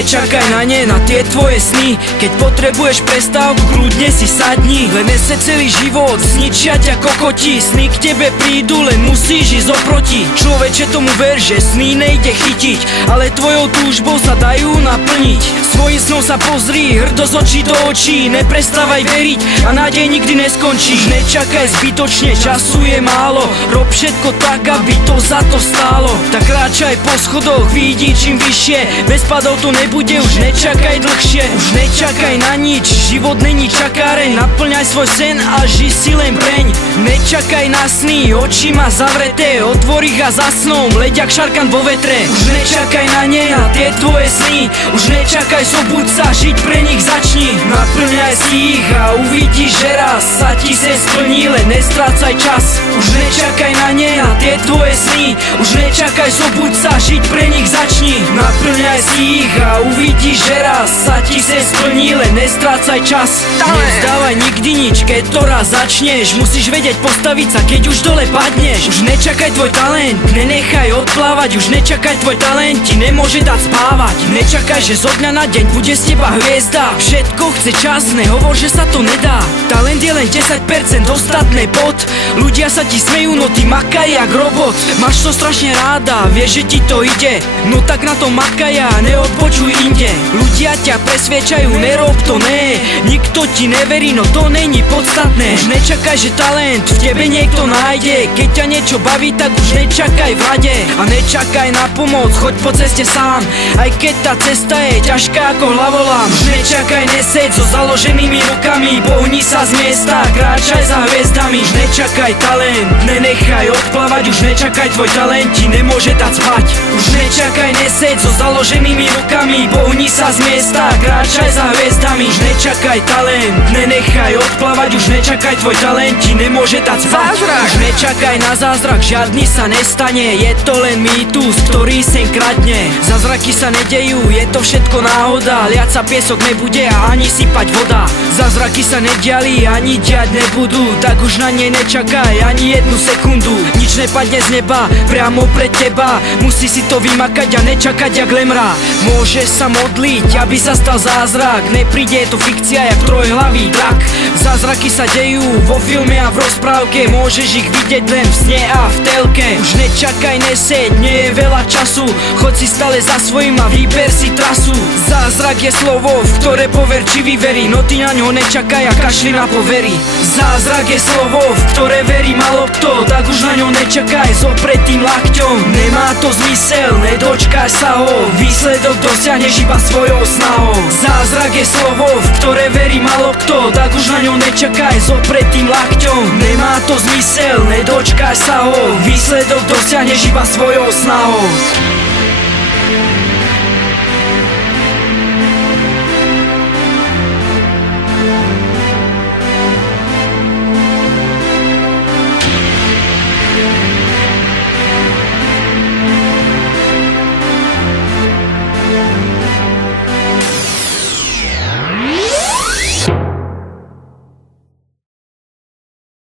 nečakaj na ne, na tie tvoje sny. Keď potrebuješ prestávku, kľudne si sadni. Len nese celý život, zničia ťa kokoti. Sny k tebe prídu, len musíš ísť oproti. Človeče, tomu ver, že sny nejde chytiť, ale tvojou túžbou sa dajú naplniť. Svojim snom sa pozri, hrdo z očí do očí. Neprestávaj veriť a nádej nikdy neskončí. Už nečakaj zbytočne, času je málo. Rob všetko tak, aby to za to stálo. Tak kráčaj po schodoch, vidí čím vyššie. Bez padov to nebude, už nečakaj dlhšie. Už nečakaj na nič, život není čakáreň. Naplňaj svoj sen a ži si len preň. Nečakaj na sny, oči má zavreté. Otvor ich a za snom, leď jak šarkan vo vetre. Už nečakaj na ne, na tie tvoje sny. Už nečakaj, zobuď sa, žiť pre nich začni. Naplňaj si ich a uvidíš, že raz sa ti sen splní, len nestrácaj čas. Už nečakaj na ne, na tie tvoje sny. Už nečakaj, zobuď sa, žiť pre nich začni. Naplňaj si ich a uvidíš, že raz sa ti sen splní, len nestrácaj čas. Nevzdávaj nikdy nič, keď to raz začneš. Musíš vedieť postaviť sa, keď už dole padneš. Už nečakaj tvoj talent, nenechaj odplávať. Už nečakaj, tvoj talent ti nemôže dať spávať. Nečakaj, že zo dňa na deň bude z teba hviezda. Všetko chce čas, nehovor, že sa to nedá. Talent je len 10%, ostatné bod. Ľudia sa ti smejú, no ty makaj jak robot. Máš to strašne ráda, vieš, že ti to ide. No tak na to makaj a neodpočuj inde. Ľudia ťa presviečajú, nerob to, ne. Nikto ti neverí, no to není podstatné. Už nečakaj, že talent v tebe niekto nájde. Keď ťa niečo baví, tak už nečakaj v rade. A nečakaj na pomoc, choď po ceste sám. Aj keď tá cesta je ťažká ako hlavolám. Už nečakaj, neseď so založenými rukami. Pohni sa z miesta, kráčaj za hviezdami. Už nečakaj talent, nenechaj odplávať. Už nečakaj, tvoj talent ti nemôže dať spať. Už nečakaj, neseď so založenými rukami. Pohni sa z miesta, kráčaj za hviezdami. Už nečakaj talent, nenechaj odplávať. Už nečakaj, tvoj talent ti nemôže dať spať. Už nečakaj na zázrak, žiadny sa nestane. Je to len mýtus, ktorý sem kradne. Zázraky sa nedejú, je to všetko náhoda. Liať sa piesok nebude a ani sypať voda. Zázraky sa nediali, ani diať nebudú. Tak už na nej nečakaj ani jednu sekundu. Nič nepadne z neba, priamo pred teba. Musí si to vymakať a nečakať jak lemra. Môžeš sa modliť, aby sa stal zázrak. Nepríde, je to fikcia jak trojhlavý drak. Zázraky sa dejú vo filme a v rozprávke. Môžeš ich vidieť len v sne a v telke. Už nečakaj, neseď, nie je veľa času. Choď si stále za svojím a vyber si trasu. Zázrak je slovo, v ktoré poverčivý verí. No ty na ňo nečakaj a kašli na povery. Zázrak je slovo, v ktoré verí malo kto. Tak už na ňo nečakaj, zopred tým lakťom. Nemá to zmysel, nedočkáš sa ho. Výsledok dosiahneš iba svojou snahou. Zázrak je slovo, v ktoré verí malo kto. Tak už na ňo nečakaj, zopred tým lakťom. Nemá to zmysel, nedočkáš sa ho. Výsledok dosiahneš iba svojou snahou.